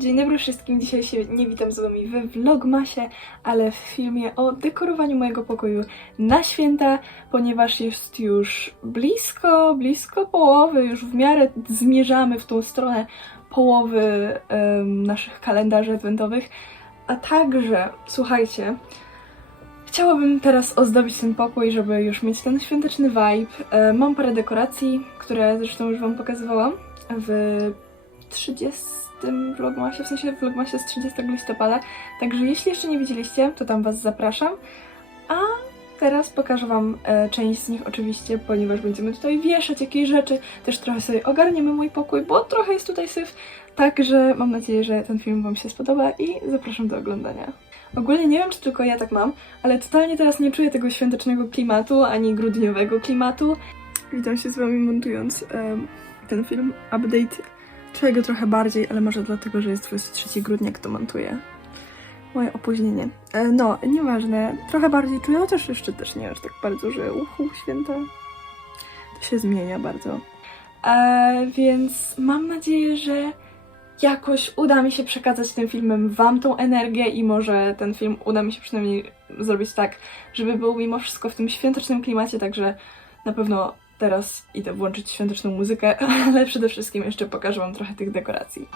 Dzień dobry wszystkim, dzisiaj się nie witam z wami we Vlogmasie, ale w filmie o dekorowaniu mojego pokoju na święta, ponieważ jest już blisko, blisko połowy, już w miarę zmierzamy w tą stronę połowy em, naszych kalendarzy adwentowych, a także, słuchajcie, Chciałabym teraz ozdobić ten pokój, żeby już mieć ten świąteczny vibe. E, Mam parę dekoracji, które zresztą już Wam pokazywałam. W 30 vlogmasie, w sensie vlogmasie z 30 listopada. Także jeśli jeszcze nie widzieliście, to tam Was zapraszam. A teraz pokażę Wam e, część z nich oczywiście, ponieważ będziemy tutaj wieszać jakieś rzeczy. Też trochę sobie ogarniemy mój pokój, bo trochę jest tutaj syf. Także mam nadzieję, że ten film Wam się spodoba i zapraszam do oglądania. Ogólnie nie wiem, czy tylko ja tak mam, ale totalnie teraz nie czuję tego świątecznego klimatu, ani grudniowego klimatu. Witam się z Wami montując em, ten film, update. Czuję go trochę bardziej, ale może dlatego, że jest 23 grudnia, jak to montuję. Moje opóźnienie. E, no, nieważne. Trochę bardziej czuję, chociaż jeszcze też nie aż tak bardzo, że uhu, święta. To się zmienia bardzo. E, więc mam nadzieję, że jakoś uda mi się przekazać tym filmem Wam tą energię i może ten film uda mi się przynajmniej zrobić tak, żeby był mimo wszystko w tym świątecznym klimacie, także na pewno teraz idę włączyć świąteczną muzykę, ale przede wszystkim jeszcze pokażę Wam trochę tych dekoracji.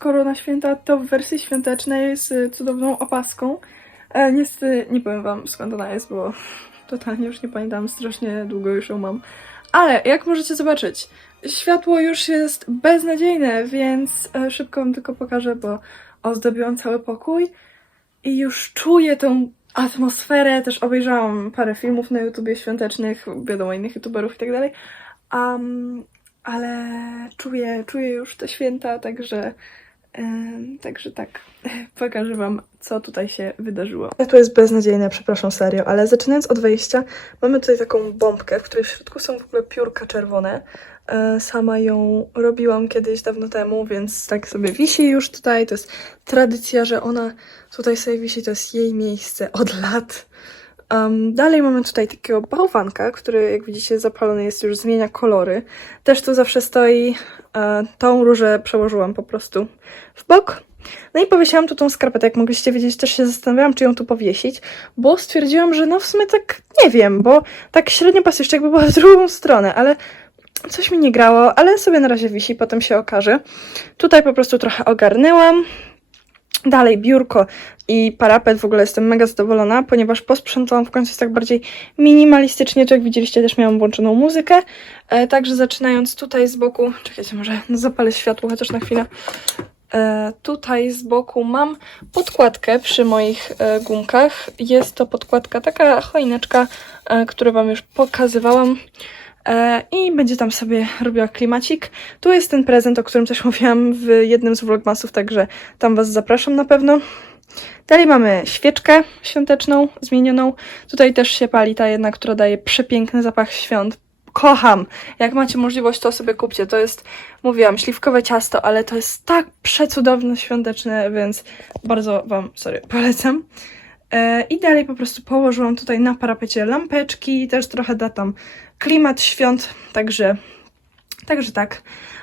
Skoro na święta, to w wersji świątecznej z cudowną opaską. E, niestety nie powiem wam skąd ona jest, bo totalnie już nie pamiętam, strasznie długo już ją mam. Ale jak możecie zobaczyć, światło już jest beznadziejne, więc e, szybko wam tylko pokażę, bo ozdobiłam cały pokój i już czuję tą atmosferę. Też obejrzałam parę filmów na YouTubie świątecznych, wiadomo, innych YouTuberów i tak dalej. Um, ale czuję, czuję już te święta, także, także tak, pokażę Wam, co tutaj się wydarzyło. To jest beznadziejne, przepraszam serio, ale zaczynając od wejścia, mamy tutaj taką bombkę, w której w środku są w ogóle piórka czerwone. E, Sama ją robiłam kiedyś dawno temu, więc tak sobie wisi już tutaj. To jest tradycja, że ona tutaj sobie wisi, to jest jej miejsce od lat. Um, dalej mamy tutaj takiego bałwanka, który jak widzicie zapalony jest, już zmienia kolory. Też tu zawsze stoi. E, tą różę przełożyłam po prostu w bok. No i powiesiłam tu tą skarpetę, jak mogliście wiedzieć, też się zastanawiałam, czy ją tu powiesić, bo stwierdziłam, że no w sumie tak nie wiem, bo tak średnio pasuje, jeszcze jakby była w drugą stronę, ale coś mi nie grało, ale sobie na razie wisi, potem się okaże. Tutaj po prostu trochę ogarnęłam. Dalej biurko i parapet, w ogóle jestem mega zadowolona, ponieważ posprzątałam w końcu tak bardziej minimalistycznie, tu jak widzieliście też miałam włączoną muzykę, e, także zaczynając tutaj z boku, czekajcie może zapalę światło chociaż na chwilę, e, tutaj z boku mam podkładkę przy moich e, gumkach, jest to podkładka taka choineczka, e, którą wam już pokazywałam, I będzie tam sobie robiła klimacik. Tu jest ten prezent, o którym też mówiłam w jednym z vlogmasów, także tam Was zapraszam na pewno. Dalej mamy świeczkę świąteczną, zmienioną. Tutaj też się pali ta jedna, która daje przepiękny zapach świąt. Kocham! Jak macie możliwość, to sobie kupcie. To jest, mówiłam, śliwkowe ciasto, ale to jest tak przecudowne, świąteczne, więc bardzo Wam, sorry, polecam. E, I dalej po prostu położyłam tutaj na parapecie lampeczki, też trochę da tam klimat świąt, także, także tak.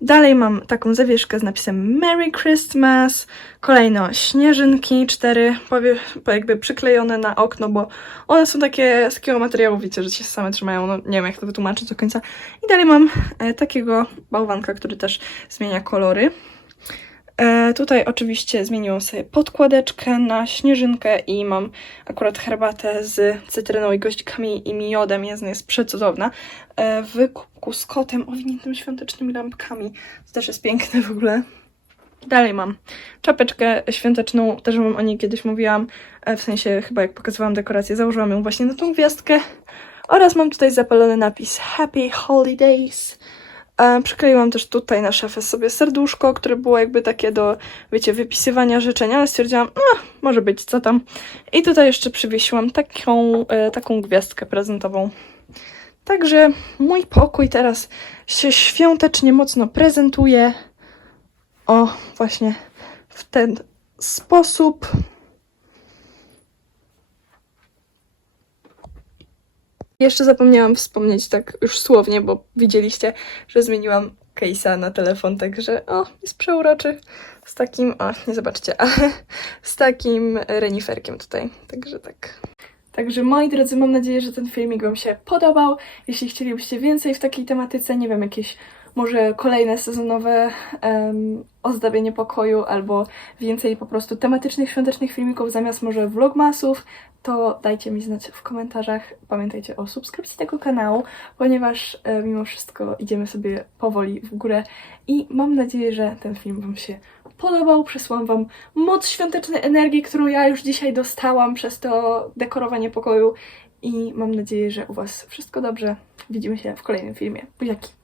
Dalej mam taką zawieszkę z napisem Merry Christmas, kolejno śnieżynki, cztery powie, po- jakby przyklejone na okno, bo one są takie z takiego materiału, wiecie, że się same trzymają, no nie wiem jak to wytłumaczyć do końca. I dalej mam e, takiego bałwanka, który też zmienia kolory. E, tutaj oczywiście zmieniłam sobie podkładeczkę na śnieżynkę i mam akurat herbatę z cytryną i goździkami i miodem. Jest, jest przecudowna. E, w kubku z kotem owiniętym świątecznymi lampkami. To też jest piękne w ogóle. Dalej mam czapeczkę świąteczną, też wam o niej kiedyś mówiłam, e, w sensie chyba jak pokazywałam dekorację, założyłam ją właśnie na tą gwiazdkę. Oraz mam tutaj zapalony napis Happy Holidays. Przykleiłam też tutaj na szafę sobie serduszko, które było jakby takie do, wiecie, wypisywania życzeń, ale stwierdziłam, no, może być, co tam. I tutaj jeszcze przywiesiłam taką, e, taką gwiazdkę prezentową. Także mój pokój teraz się świątecznie mocno prezentuje. O, właśnie w ten sposób. Jeszcze zapomniałam wspomnieć tak już słownie, bo widzieliście, że zmieniłam case'a na telefon, także o, jest przeuroczy. Z takim, o, nie zobaczcie, ale z takim reniferkiem tutaj, także tak. Także moi drodzy, mam nadzieję, że ten filmik Wam się podobał. Jeśli chcielibyście więcej w takiej tematyce, nie wiem, jakieś może kolejne sezonowe em, ozdabienie pokoju albo więcej po prostu tematycznych, świątecznych filmików zamiast może vlogmasów, to dajcie mi znać w komentarzach. Pamiętajcie o subskrypcji tego kanału, ponieważ e, mimo wszystko idziemy sobie powoli w górę i mam nadzieję, że ten film Wam się podobał. Przesłałam Wam moc świątecznej energii, którą ja już dzisiaj dostałam przez to dekorowanie pokoju i mam nadzieję, że u Was wszystko dobrze. Widzimy się w kolejnym filmie. Buziaki!